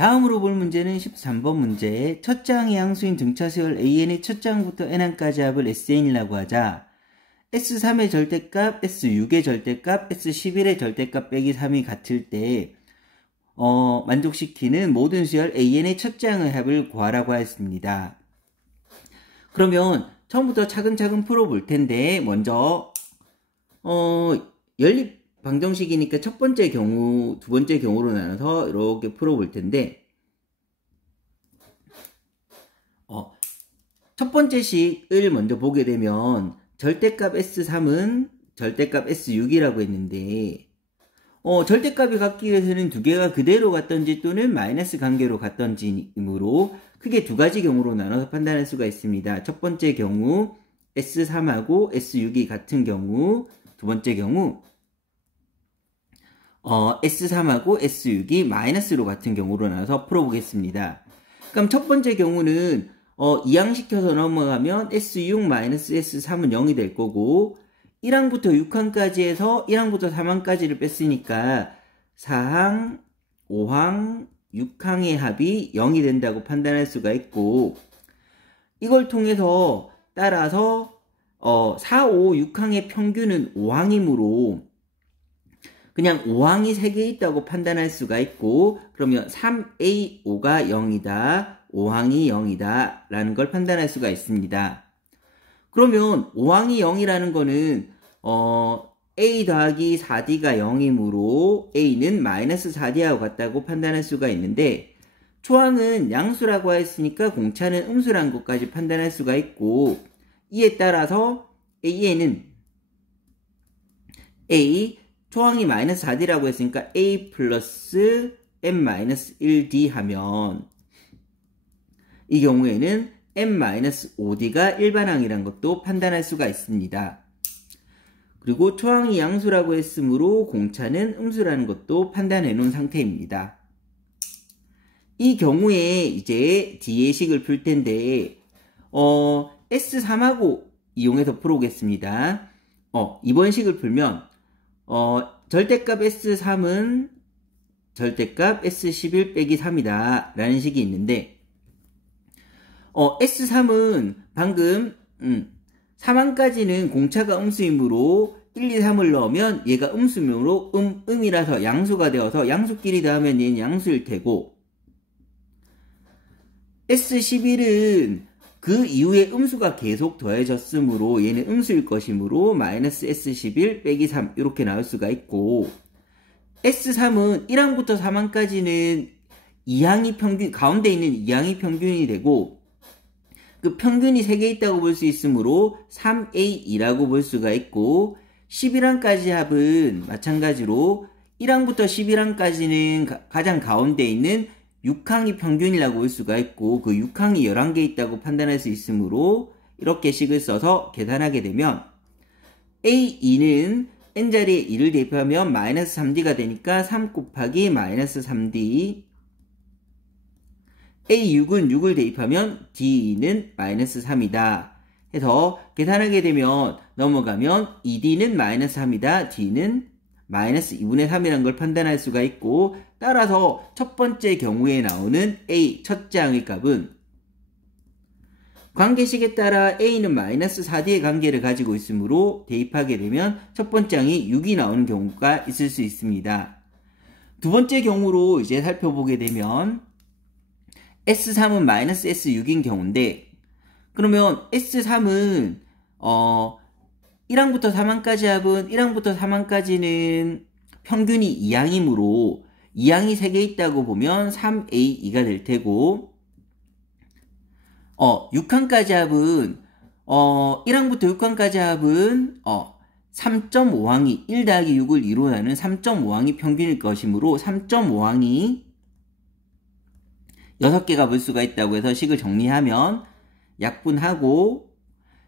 다음으로 볼 문제는 13번 문제. 첫 장의 양수인 등차수열 AN의 첫 장부터 N항까지 합을 SN이라고 하자 S3의 절대값, S6의 절대값, S11의 절대값 빼기 3이 같을 때 만족시키는 모든 수열 AN의 첫 장의 합을 구하라고 하였습니다. 그러면 처음부터 차근차근 풀어볼 텐데 먼저 연립 방정식이니까 첫 번째 경우, 두 번째 경우로 나눠서 이렇게 풀어볼 텐데 첫 번째 식을 먼저 보게 되면 절대값 S3은 절대값 S6이라고 했는데 절대값이 같기 위해서는 두 개가 그대로 같던지 또는 마이너스 관계로 같던지이므로 크게 두 가지 경우로 나눠서 판단할 수가 있습니다. 첫 번째 경우 S3하고 S6이 같은 경우, 두 번째 경우 S3하고 S6이 마이너스로 같은 경우로 나눠서 풀어보겠습니다. 그럼 첫 번째 경우는 이항시켜서 넘어가면 S6 마이너스 S3은 0이 될 거고 1항부터 6항까지 해서 1항부터 3항까지를 뺐으니까 4항, 5항, 6항의 합이 0이 된다고 판단할 수가 있고 이걸 통해서 따라서 4, 5, 6항의 평균은 5항이므로 그냥 5항이 3개 있다고 판단할 수가 있고 그러면 3A, 5가 0이다, 5항이 0이다 라는 걸 판단할 수가 있습니다. 그러면 5항이 0이라는 거는 A 더하기 4D가 0이므로 A는 마이너스 4D하고 같다고 판단할 수가 있는데 초항은 양수라고 했으니까 공차는 음수라는 것까지 판단할 수가 있고 이에 따라서 A에는 A 초항이 마이너스 4D라고 했으니까 A 플러스 M-1D 하면 이 경우에는 M-5D가 일반항이라는 것도 판단할 수가 있습니다. 그리고 초항이 양수라고 했으므로 공차는 음수라는 것도 판단해 놓은 상태입니다. 이 경우에 이제 뒤의 식을 풀 텐데 S3하고 이용해서 풀어보겠습니다. 이번 식을 풀면 절대값 S3은 절대값 S11 빼기 3이다 라는 식이 있는데 S3은 방금 3항까지는 공차가 음수이므로 1, 2, 3을 넣으면 얘가 음수이므로 음이라서 양수가 되어서 양수끼리 더하면 얘는 양수일 테고 S11은 그 이후에 음수가 계속 더해졌으므로 얘는 음수일 것이므로 마이너스 S11 빼기 3 이렇게 나올 수가 있고 S3은 1항부터 3항까지는 2항이 평균, 가운데 있는 2항이 평균이 되고 그 평균이 3개 있다고 볼 수 있으므로 3A2라고 볼 수가 있고 11항까지 합은 마찬가지로 1항부터 11항까지는 가장 가운데 있는 6항이 평균이라고 볼 수가 있고 그 6항이 11개 있다고 판단할 수 있으므로 이렇게 식을 써서 계산하게 되면 A2는 N자리에 2를 대입하면 마이너스 3D가 되니까 3 곱하기 마이너스 3D A6은 6을 대입하면 D는 마이너스 3이다 해서 계산하게 되면 넘어가면 2D는 마이너스 3이다 D는 마이너스 2분의 3이라는 걸 판단할 수가 있고 따라서 첫 번째 경우에 나오는 A 첫째 항의 값은 관계식에 따라 A는 마이너스 4D의 관계를 가지고 있으므로 대입하게 되면 첫 번째 항이 6이 나오는 경우가 있을 수 있습니다. 두 번째 경우로 이제 살펴보게 되면 S3은 마이너스 S6인 경우인데 그러면 S3은 1항부터 3항까지 합은 1항부터 3항까지는 평균이 2항이므로 2항이 3개 있다고 보면 3A2가 될 테고 6항까지 합은 1항부터 6항까지 합은 3.5항이 1 더하기 6을 2로 나누는 3.5항이 평균일 것이므로 3.5항이 6개가 볼 수가 있다고 해서 식을 정리하면 약분하고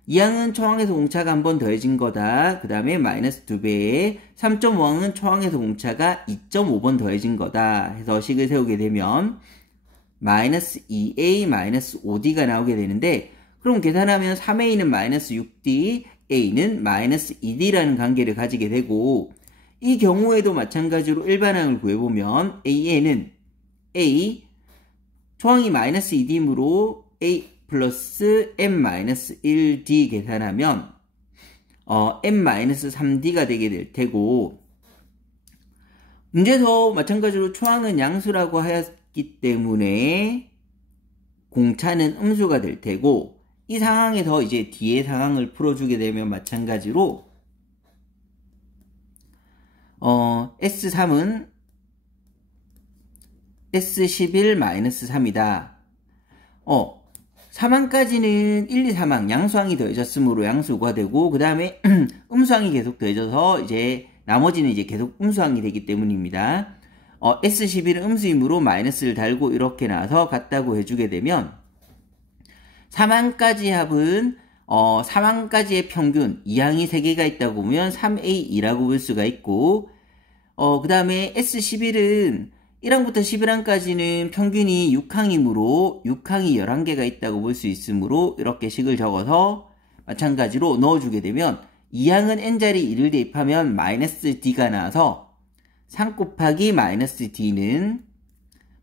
2항은 초항에서 공차가 한 번 더해진 거다. 그 다음에 마이너스 2배에 3.5항은 초항에서 공차가 2.5번 더해진 거다. 해서 식을 세우게 되면 마이너스 2A 마이너스 5D가 나오게 되는데 그럼 계산하면 3A는 마이너스 6D, A는 마이너스 2D라는 관계를 가지게 되고 이 경우에도 마찬가지로 일반항을 구해보면 A에는 A 초항이 마이너스 2D이므로 A 플러스 M-1D 계산하면 M-3D가 되게 될 테고, 문제에서 마찬가지로 초항은 양수라고 하였기 때문에 공차는 음수가 될 테고, 이 상황에서 이제 뒤에 상황을 풀어주게 되면 마찬가지로 S3은 S11-3이다. 3항까지는 1, 2, 3항 양수항이 더해졌으므로 양수가 되고, 그 다음에 음수항이 계속 더해져서 이제 나머지는 이제 계속 음수항이 되기 때문입니다. S11은 음수이므로 마이너스를 달고 이렇게 나와서 같다고 해주게 되면 3항까지 합은 3항까지의 평균 2항이 3개가 있다고 보면 3A2라고 볼 수가 있고, 그 다음에 S11은 1항부터 11항까지는 평균이 6항이므로 6항이 11개가 있다고 볼 수 있으므로 이렇게 식을 적어서 마찬가지로 넣어주게 되면 2항은 n자리 1을 대입하면 마이너스 d가 나와서 3 곱하기 마이너스 d는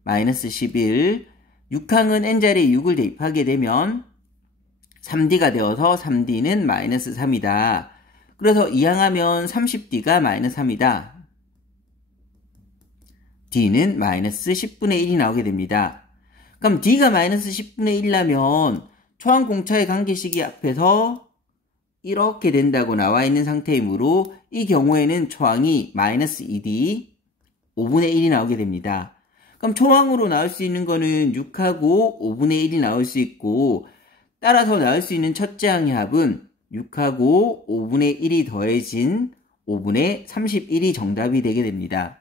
마이너스 11, 6항은 n자리 6을 대입하게 되면 3d가 되어서 3d는 마이너스 3이다. 그래서 2항하면 30d가 마이너스 3이다. d는 마이너스 10분의 1이 나오게 됩니다. 그럼 d가 마이너스 10분의 1이라면 초항 공차의 관계식이 앞에서 이렇게 된다고 나와 있는 상태이므로 이 경우에는 초항이 마이너스 2d 5분의 1이 나오게 됩니다. 그럼 초항으로 나올 수 있는 거는 6하고 5분의 1이 나올 수 있고, 따라서 나올 수 있는 첫째 항의 합은 6하고 5분의 1이 더해진 5분의 31이 정답이 되게 됩니다.